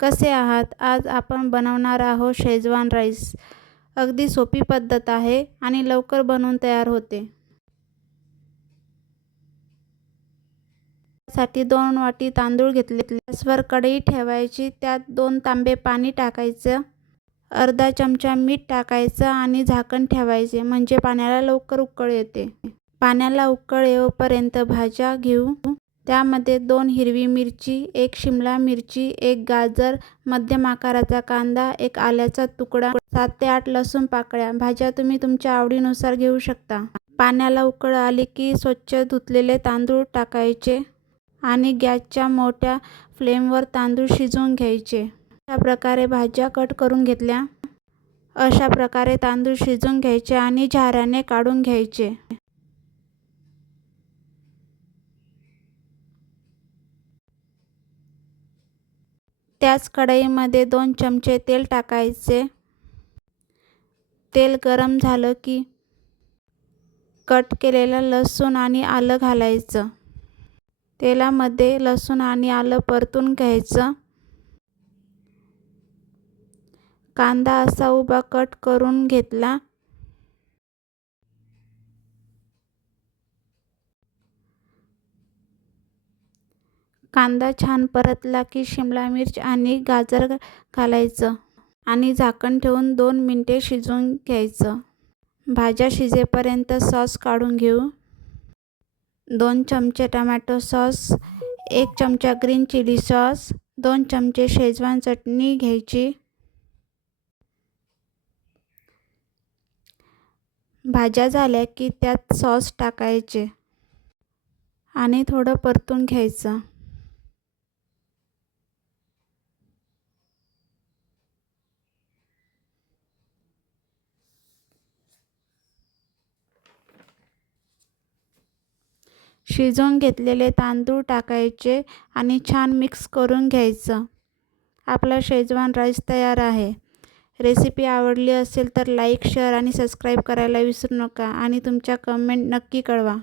कसे आहात? आज आपण बनवणार आहोत शेजवान राईस. अगदी सोपी पद्धत आहे आणि लवकर बनवून तयार होते. साठी 2 वाटी तांदूळ घेतले. गॅसवर कढई ठेवायची, त्यात 2 तांबे पाणी टाकायचं, अर्धा चमचा मीठ टाकायचं आणि झाकण ठेवायचे म्हणजे पाण्याला लवकर उकळ येते. पाण्याला उकळ येईपर्यंत भाज्या घेऊ. त्यामध्ये 2 हिरवी मिरची, 1 शिमला मिरची, 1 गाजर, मध्यम आकाराचा कांदा, 1 आल्याचा तुकडा, 7 ते 8 लसूण पाकळ्या. भाज्या तुम्ही तुमच्या आवडीनुसार घेऊ शकता. पाण्याला उकळ आली की स्वच्छ धुतलेले तांदूळ टाकायचे आणि गॅसच्या मोठ्या फ्लेमवर तांदूळ शिजवून घ्यायचे. अशा प्रकारे भाज्या कट करून घेतल्या. अशा प्रकारे तांदूळ शिजवून घ्यायचे आणि झाऱ्याने काढून घ्यायचे. त्याच कढईमध्ये 2 चमचे तेल टाकायचे. तेल गरम झालं की कट केलेलं लसूण आणि आलं घालायचं. तेलामध्ये लसूण आणि आलं परतून घ्यायचं. कांदा असा उभा कट करून घेतला. कांदा छान परतला की शिमला मिर्च आणि गाजर घालायचं आणि झाकण ठेवून 2 मिनिटे शिजवून घ्यायचं. भाज्या शिजेपर्यंत सॉस काढून घेऊ. 2 चमचे टोमॅटो सॉस, 1 चमचा ग्रीन चिली सॉस, 2 चमचे शेजवान चटणी घ्यायची. भाज्या झाल्या की त्यात सॉस टाकायचे आणि थोडं परतून घ्यायचं. शिजवून घेतलेले तांदूळ टाकायचे आणि छान मिक्स करून घ्यायचं. आपला शेजवान राईस तयार आहे. रेसिपी आवडली असेल तर लाईक, शेअर आणि सबस्क्राईब करायला विसरू नका आणि तुमच्या कमेंट नक्की कळवा.